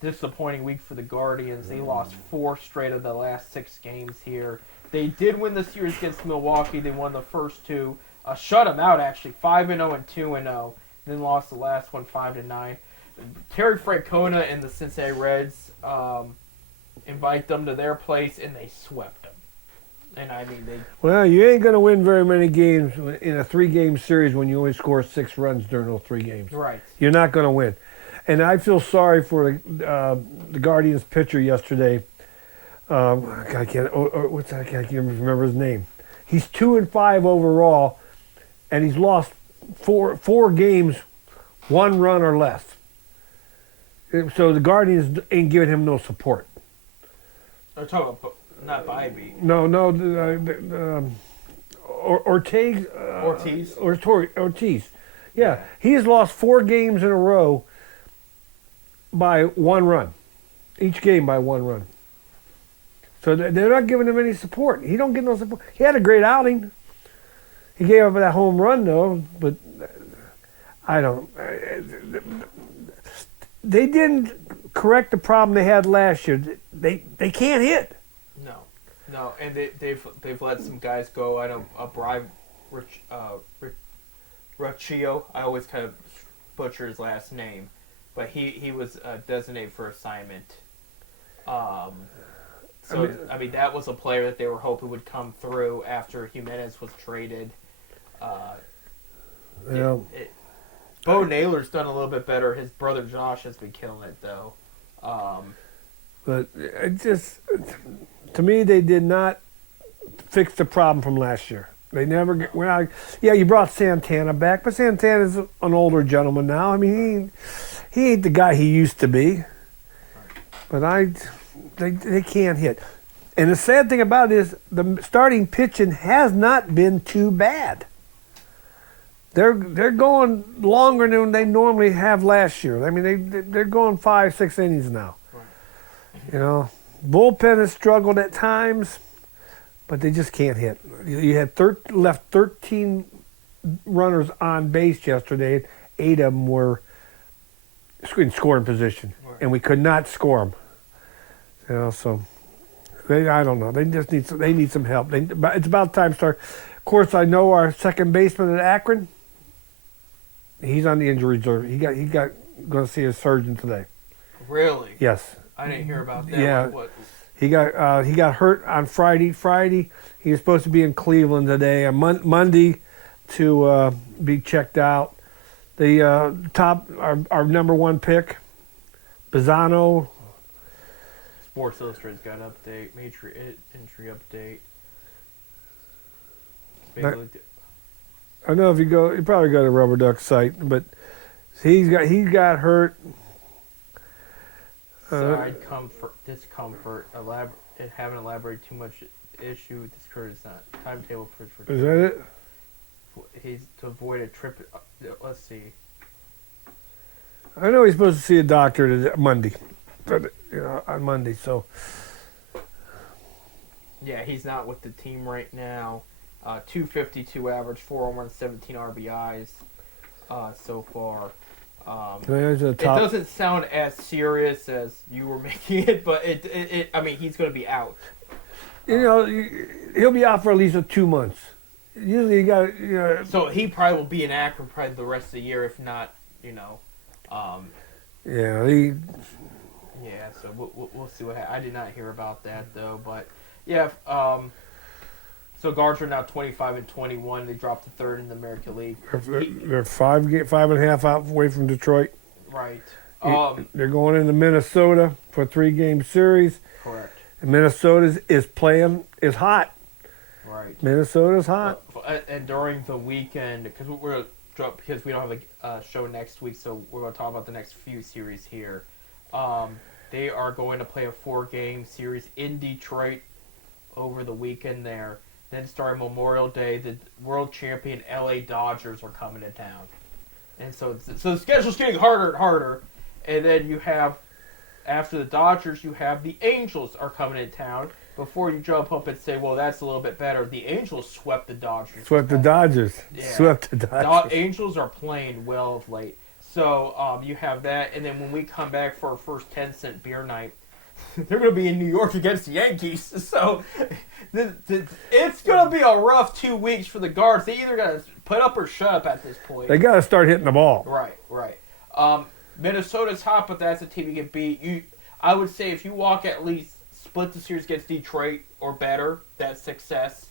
disappointing week for the Guardians. They lost 4 straight of the last 6 games here. They did win the series against Milwaukee. They won the first 2. Shut them out, actually. 5-0 and 2-0. Then lost the last one 5-9. Terry Francona and the Cincinnati Reds invite them to their place, and they swept them. And I mean, well, you ain't gonna win very many games in a 3-game series when you only score 6 runs during those 3 games. right. You're not gonna win. And I feel sorry for the Guardians pitcher yesterday. I can't remember his name. He's 2-5 overall, and he's lost four games, 1 run or less. So the Guardians ain't giving him no support. I'm talking about not Bybee. No, Ortiz. Ortiz. Yeah, he's lost 4 games in a row by 1 run. Each game by 1 run. So they're not giving him any support. He don't get no support. He had a great outing. He gave up that home run though, but I don't. They didn't correct the problem they had last year. They can't hit. No, and they've let some guys go. I know Brian Riccio. I always kind of butcher his last name, but he was designated for assignment. So I mean that was a player that they were hoping would come through after Jimenez was traded. Yeah. Bo Naylor's done a little bit better. His brother Josh has been killing it though. But it just, to me, they did not fix the problem from last year. They never. Yeah, you brought Santana back, but Santana's an older gentleman now. I mean, he ain't the guy he used to be. But they can't hit. And the sad thing about it is the starting pitching has not been too bad. They're going longer than they normally have last year. I mean, they're going 5-6 innings now. You know, bullpen has struggled at times, but they just can't hit. You had left 13 runners on base yesterday. 8 of them were in scoring position, and we could not score them. You know, so I don't know. They just need some help. It's about time to start. Of course, I know our second baseman at Akron. He's on the injury reserve. He got going to see a surgeon today. Really? Yes. I didn't hear about that. Yeah. What? He got hurt on Friday. He was supposed to be in Cleveland today. On Monday to be checked out. The top our number 1 pick, Bazzano. Sports Illustrated's got an update. Major injury update. I don't know if you probably go to Rubber Duck site, but he got hurt. Side discomfort. Haven't elaborated too much issue. This occurs not timetable for. Is that it? He's to avoid a trip. Let's see. I know he's supposed to see a doctor Monday, on Monday. So. Yeah, he's not with the team right now. 252 average, 4 17 RBIs so far. It doesn't sound as serious as you were making it, but I mean, he's going to be out. He'll be out for at least 2 months. Usually you got So he probably will be in Akron probably the rest of the year, if not, Yeah, Yeah, so we'll see what happens. I did not hear about that though, but yeah. So Guards are now 25-21. They dropped to 3rd in the American League. They're 5.5 out away from Detroit. Right. They're going into Minnesota for a 3-game series. Correct. And Minnesota is hot. Right. Minnesota's hot. And during the weekend, because we don't have a show next week, so we're going to talk about the next few series here. They are going to play a 4-game series in Detroit over the weekend there. Then starting Memorial Day, the world champion LA Dodgers are coming to town. And so the schedule's getting harder and harder. And then you have, after the Dodgers, you have the Angels are coming to town. Before you jump up and say, well, that's a little bit better, the Angels swept the Dodgers. Swept the Dodgers. Angels are playing well of late. So you have that. And then when we come back for our first 10-cent beer night, they're going to be in New York against the Yankees. So it's going to be a rough 2 weeks for the Guards. They either got to put up or shut up at this point. They got to start hitting the ball. Right. Minnesota's hot, but that's a team you get beat. I would say if you walk at least split the series against Detroit or better, that's success.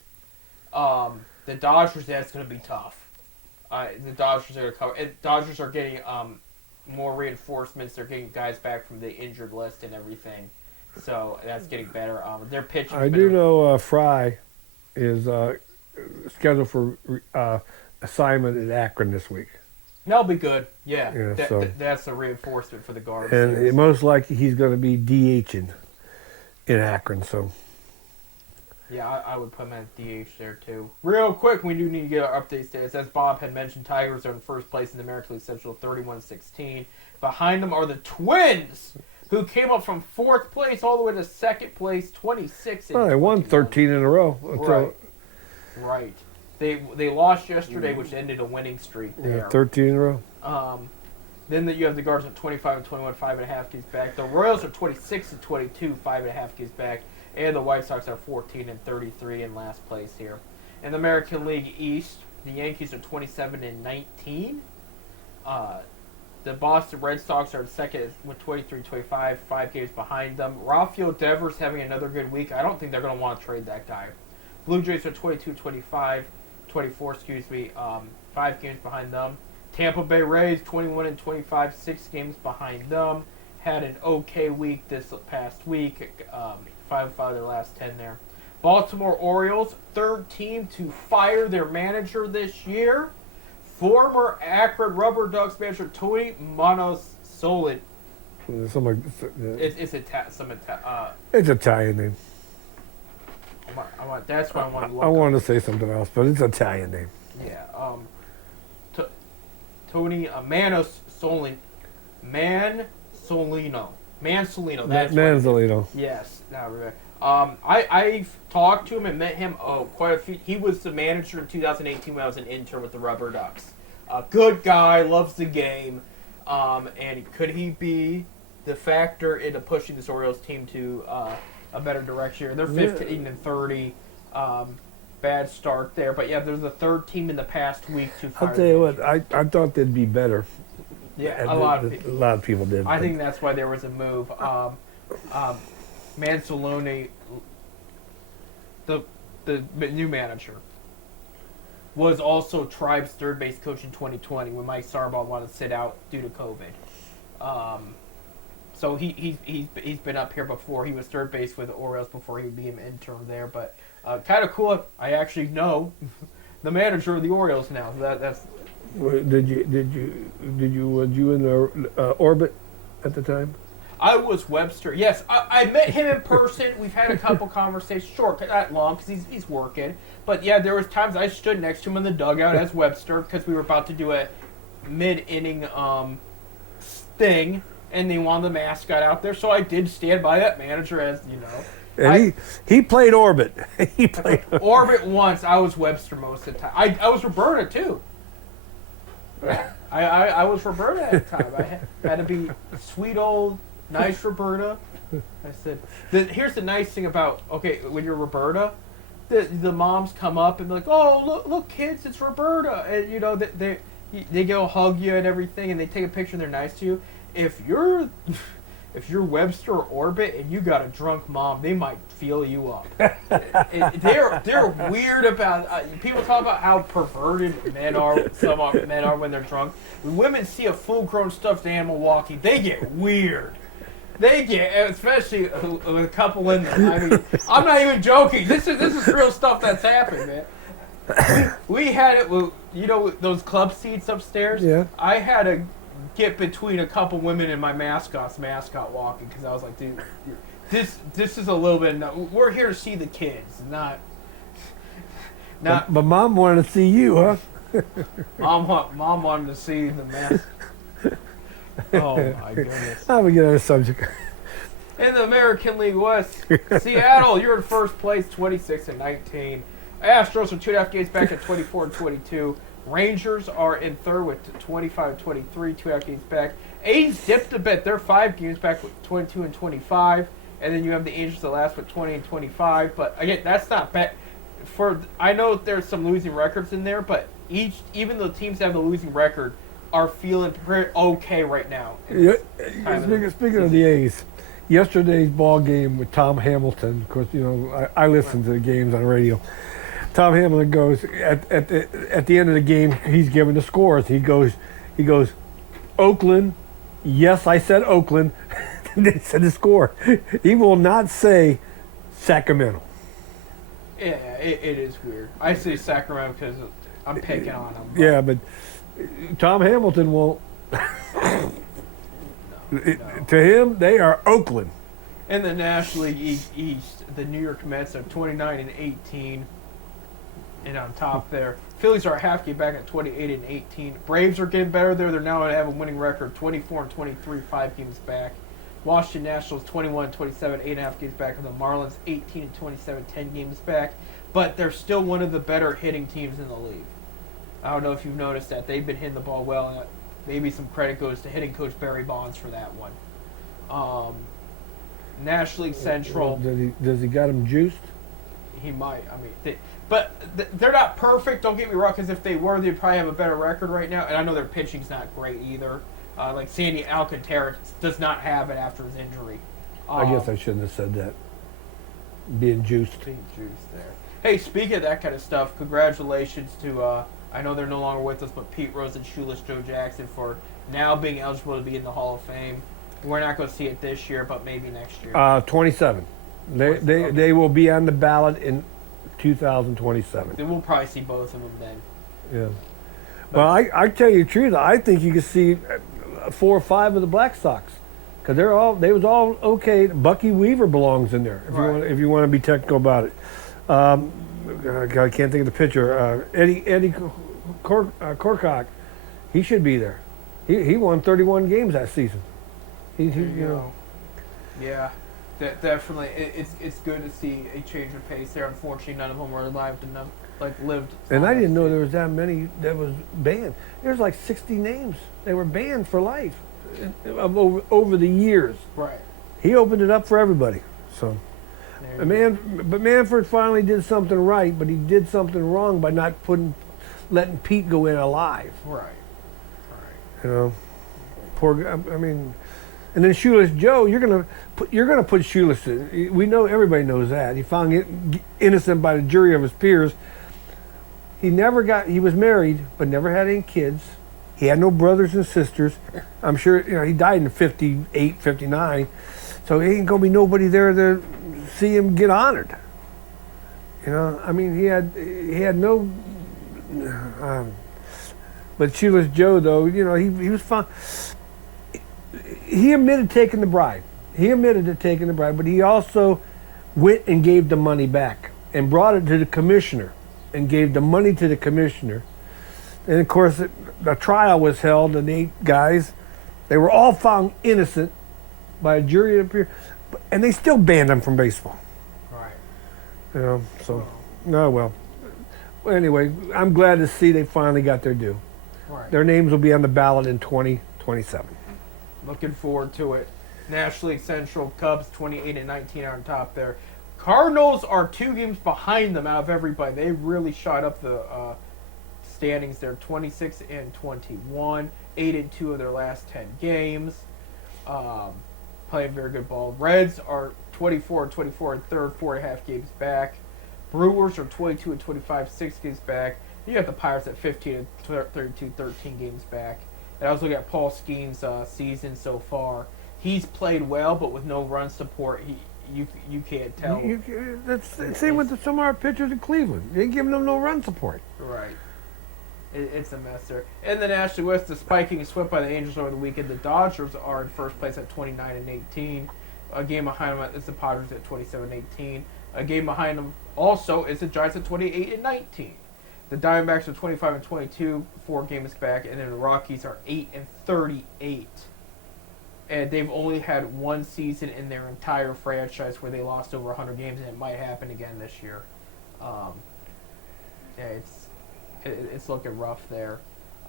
The Dodgers, that's going to be tough. The Dodgers are going to cover. And Dodgers are getting more reinforcements. They're getting guys back from the injured list and everything. So that's getting better. Their pitching. I do know Fry is scheduled for assignment at Akron this week. That'll be good. Yeah, that's a reinforcement for the Guards. And most likely he's going to be DHing in Akron. So. Yeah, I would put him at DH there too. Real quick, we do need to get our update stats. As Bob had mentioned, Tigers are in first place in the American League Central, 31-16. Behind them are the Twins, who came up from 4th place all the way to 2nd place, 26. Well, they won 13 in a row. Right. They lost yesterday, which ended a winning streak there. Yeah, 13 in a row. Then you have the Guards at 25-21, 5.5 games back. The Royals are 26-22, 5.5 games back. And the White Sox are 14-33 in last place here. In the American League East, the Yankees are 27-19. The Boston Red Sox are second with 23-25, 5 games behind them. Rafael Devers having another good week. I don't think they're going to want to trade that guy. Blue Jays are 22-25, 24, 5 games behind them. Tampa Bay Rays 21-25, 6 games behind them. Had an okay week this past week. 5 of their last 10 there. Baltimore Orioles, third team to fire their manager this year. Former Akron Rubber Ducks manager Tony Monasolid. It's Italian name. That's what I want to look I wanted to say something else, but it's Italian name. Yeah. Tony Mansolino. Mansolino. That's Manzolino. Yes. Now remember. I've talked to him and met him quite a few. He was the manager in 2018 when I was an intern with the Rubber Ducks. Good guy, loves the game. And could he be the factor into pushing this Orioles team to a better direction? They're 15-30. Bad start there, but yeah, they're the third team in the past week to fire. I'll tell you what, I thought they'd be better. Yeah, a lot of people did. I think that's why there was a move. Manzolini, the new manager, was also Tribe's third base coach in 2020 when Mike Sarbaugh wanted to sit out due to COVID. So he's been up here before. He was third base with the Orioles before he became an intern there. But kind of cool. I actually know the manager of the Orioles now. That's. Did you in the orbit at the time? I was Webster. Yes, I met him in person. We've had a couple conversations. Short, not long, because he's working. But yeah, there was times I stood next to him in the dugout as Webster because we were about to do a mid-inning thing, and they wanted the mascot out there. So I did stand by that manager as, you know. And he played orbit. He played orbit once. I was Webster most of the time. I was Roberta too. Yeah, I was Roberta at the time. I had to be sweet old. Nice Roberta. I said, here's the nice thing about, when you're Roberta, the moms come up and be like, oh, look kids, it's Roberta. And, you know, they go hug you and everything, and they take a picture and they're nice to you. If you're Webster or Orbit and you got a drunk mom, they might feel you up. They're weird about, people talk about how perverted men are when they're drunk. When women see a full-grown stuffed animal walking, they get weird. They get, especially with a couple in there. I mean, I'm not even joking. This is real stuff that's happened, man. We had it with, you know, those club seats upstairs. Yeah. I had to get between a couple women and my mascot walking because I was like, dude, this is a little bit. We're here to see the kids, not. But mom wanted to see you, huh? Mom wanted to see the mascot. Oh my goodness. I'm gonna get on a subject. In the American League West, Seattle, you're in first place, 26-19. Astros are 2.5 games back at 24-22. Rangers are in third with 25-23, 2.5 games back. A's dipped a bit. They're 5 games back with 22-25. And then you have the Angels at last with 20-25. But again, that's not bad. I know there's some losing records in there, but even though teams have a losing record, are feeling pretty okay right now. Yeah, speaking of the A's, yesterday's ball game with Tom Hamilton, of course, you know, I listen to the games on radio. Tom Hamilton goes, at the end of the game, he's giving the scores. He goes, Oakland, yes, I said Oakland, they said the score. He will not say Sacramento. Yeah, it is weird. I say Sacramento because I'm picking on them. Yeah, but Tom Hamilton won't. To him, they are Oakland. In the National League East, the New York Mets are 29-18, and on top there, Phillies are a half game back at 28-18. Braves are getting better there. They're now have a winning record, 24-23, 5 games back. Washington Nationals 21-27, 8.5 games back, and the Marlins 18-27, 10 games back. But they're still one of the better hitting teams in the league. I don't know if you've noticed that. They've been hitting the ball well, and maybe some credit goes to hitting coach Barry Bonds for that one. National League Central. Does he got him juiced? He might. I mean, they're not perfect. Don't get me wrong, because if they were, they'd probably have a better record right now. And I know their pitching's not great either. like Sandy Alcantara does not have it after his injury. I guess I shouldn't have said that. Being juiced. Being juiced there. Hey, speaking of that kind of stuff, congratulations to, I know they're no longer with us, but Pete Rose and Shoeless Joe Jackson for now being eligible to be in the Hall of Fame. We're not going to see it this year, but maybe next year. 27. They will be on the ballot in 2027. Then we'll probably see both of them then. Yeah. Well, I tell you the truth. I think you could see 4 or 5 of the Black Sox, because they was all okay. Bucky Weaver belongs in there if you want to be technical about it. I can't think of the pitcher. Eddie Korcock, he should be there. He won 31 games that season. You know. Yeah, definitely. It's good to see a change of pace there. Unfortunately, none of them were alive to lived. And I didn't know there was that many that was banned. There's like 60 names. They were banned for life over the years. Right. He opened it up for everybody. So, but Manfred finally did something right, but he did something wrong by not letting Pete go in alive. Right. You know, poor. I mean, and then Shoeless Joe, you're gonna put Shoeless in. We know, everybody knows that. He found innocent by the jury of his peers. He was married, but never had any kids. He had no brothers and sisters. I'm sure, he died in 58, 59. So he ain't gonna be nobody there to see him get honored. I mean, he had no, but Shoeless Joe, though, he was fine. He admitted taking the bribe. But he also went and gave the money back and brought it to the commissioner and gave the money to the commissioner. And of course, the trial was held, and the 8 guys, they were all found innocent by a jury of peers, and they still banned them from baseball. Right. So, well. Anyway, I'm glad to see they finally got their due. Right. Their names will be on the ballot in 2027. Looking forward to it. National League Central, Cubs 28-19 are on top there. Cardinals are 2 games behind them out of everybody. They really shot up the standings there, 26-21, 8-2 of their last 10 games. Playing very good ball. Reds are 24-24 in third, 4.5 games back. Brewers are 22-25, 6 games back. You got the Pirates at 15-32, 13 games back. And I was looking at Paul Skeens' season so far. He's played well, but with no run support, you can't tell. That's the same with some of our pitchers in Cleveland. They ain't giving them no run support. Right. It's a mess there. In the National West, the Vikings and swept by the Angels over the weekend. The Dodgers are in first place at 29-18. A game behind them is the Padres at 27-18. A game behind them also is the Giants at 28-19. The Diamondbacks are 25-22, 4 games back, and then the Rockies are 8-38. And they've only had 1 season in their entire franchise where they lost over 100 games, and it might happen again this year. It's looking rough there.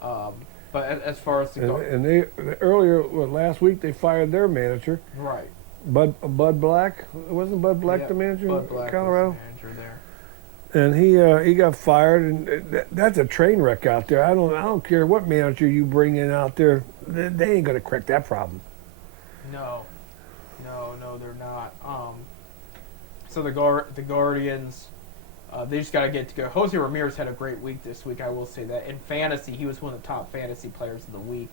But as far as last week they fired their manager. Right. Bud Black. Wasn't Bud Black the manager Bud Black in Colorado? Was the manager there. And he got fired, and that's a train wreck out there. I don't care what manager you bring in out there, they ain't gonna correct that problem. No, they're not. So the Guardians, they just got to get to go. Jose Ramirez had a great week this week, I will say that. In fantasy, he was one of the top fantasy players of the week.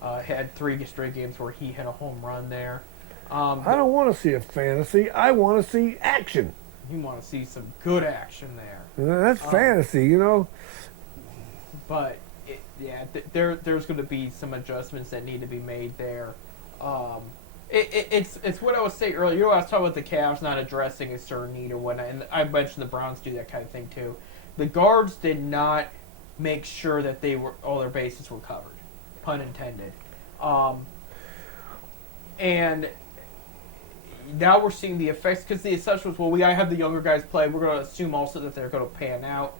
Had 3 straight games where he hit a home run there. I don't want to see a fantasy. I want to see action. You want to see some good action there. That's fantasy, But, there's going to be some adjustments that need to be made there. It's what I was saying earlier. I was talking about the Cavs not addressing a certain need or whatnot, and I mentioned the Browns do that kind of thing too. The guards did not make sure that all their bases were covered, pun intended. And now we're seeing the effects, because the assumption was, well, we gotta have the younger guys play. We're going to assume also that they're going to pan out,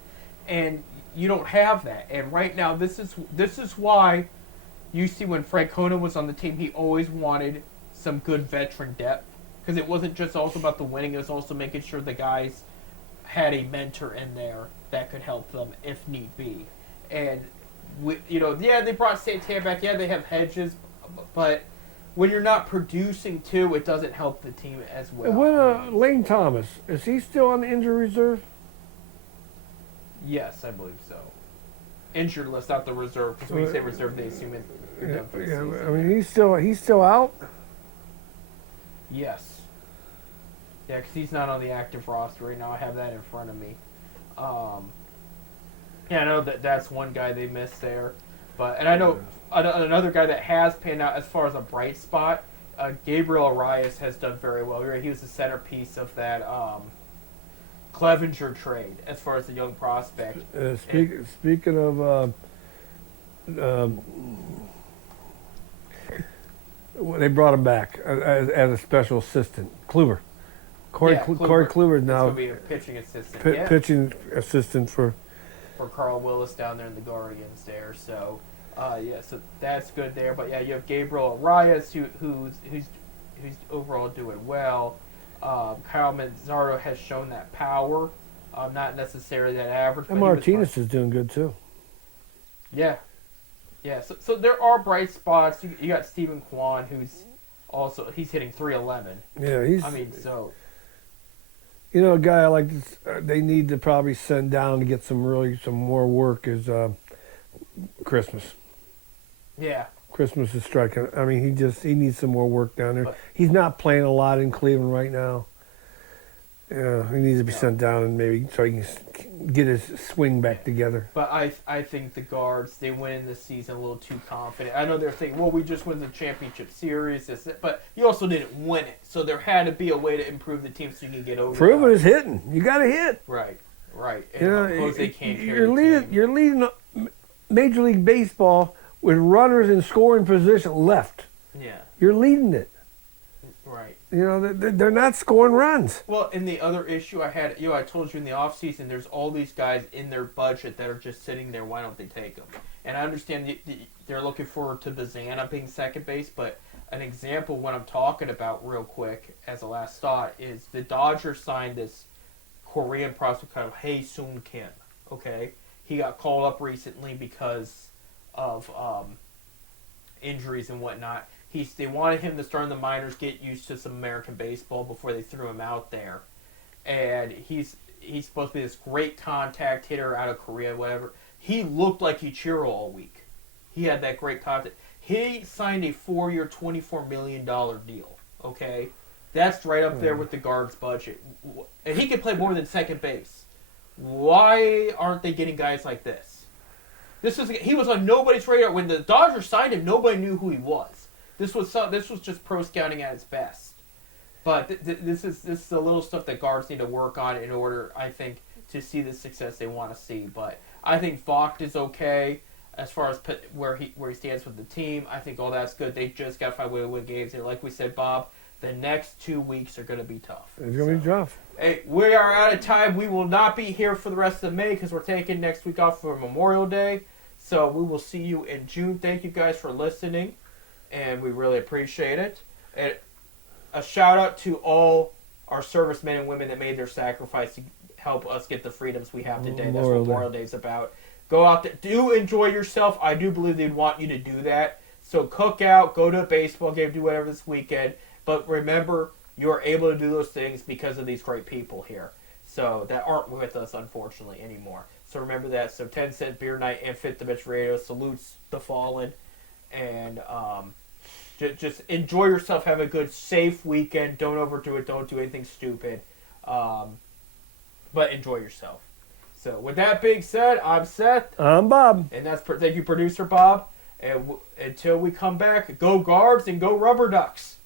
and you don't have that. And right now, this is why you see when Frank Conan was on the team, he always wanted some good veteran depth, because it wasn't just also about the winning; it was also making sure the guys had a mentor in there that could help them if need be. And they brought Santana back. Yeah, they have Hedges. but when you're not producing too, it doesn't help the team as well. And when Lane Thomas, is he still on the injury reserve? Yes, I believe so. Injured list, not the reserve. Because when you say reserve, they assume it's Yeah, done for the yeah, season. I mean he's still out. Yes. Yeah, because he's not on the active roster right now. I have that in front of me. Yeah, I know that's one guy they missed there. And I know another guy that has panned out as far as a bright spot, Gabriel Arias has done very well. He was the centerpiece of that Clevenger trade as far as the young prospect. Speaking of, they brought him back as a special assistant. Kluber. Corey Kluber is now going to be a pitching assistant. pitching assistant for Carl Willis down there in the Guardians there. So, so that's good there. But yeah, you have Gabriel Arias who's overall doing well. Kyle Manzardo has shown that power, not necessarily that average. And Martinez is doing good too. Yeah. Yeah, so there are bright spots. You got Stephen Kwan, who's he's hitting .311. Yeah, You know, a guy I like this, they need to probably send down to get some more work is Christmas. Yeah. Christmas is striking. I mean, he needs some more work down there. He's not playing a lot in Cleveland right now. Yeah, he needs to be sent down and maybe so he can get his swing back together. But I think the Guards, they went in this season a little too confident. I know they're thinking, well, we just won the championship series, but you also didn't win it. So there had to be a way to improve the team so you can get over. Prove it is hitting. You got to hit. Right. And you know, Jose can't you're leading Major League Baseball with runners in scoring position left. Yeah. You're leading it. Right. You know, they're not scoring runs. Well, and the other issue I had, I told you in the offseason, there's all these guys in their budget that are just sitting there. Why don't they take them? And I understand they're looking forward to Bazana being second base, but an example what I'm talking about real quick as a last thought is the Dodgers signed this Korean prospect called Hae-Sung Kim. Okay? He got called up recently because of injuries and whatnot. They wanted him to start in the minors, get used to some American baseball before they threw him out there. And he's supposed to be this great contact hitter out of Korea, whatever. He looked like Ichiro all week. He had that great contact. He signed a 4-year, $24 million deal. Okay? That's right up there with the Guards' budget. And he could play more than second base. Why aren't they getting guys like this? He was on nobody's radar. When the Dodgers signed him, nobody knew who he was. This was just pro scouting at its best, but this is the little stuff that Guards need to work on in order, I think, to see the success they want to see. But I think Vogt is okay as far as where he stands with the team. I think all that's good. They just got to find a way to win games, and like we said, Bob, the next 2 weeks are going to be tough. It's going to be tough. Hey, we are out of time. We will not be here for the rest of May because we're taking next week off for Memorial Day. So we will see you in June. Thank you guys for listening. And we really appreciate it. And a shout out to all our servicemen and women that made their sacrifice to help us get the freedoms we have today. That's what Memorial Day is about. Go out there. Do enjoy yourself. I do believe they'd want you to do that. So cook out, go to a baseball game, do whatever this weekend. But remember, you are able to do those things because of these great people here. So that aren't with us, unfortunately, anymore. So remember that. So 10 Cent Beer Night and Fit the Bitch Radio salutes the fallen. And just enjoy yourself. Have a good, safe weekend. Don't overdo it. Don't do anything stupid. But enjoy yourself. So with that being said, I'm Seth. I'm Bob. And thank you, producer Bob. And until we come back, go Guards and go Rubber Ducks.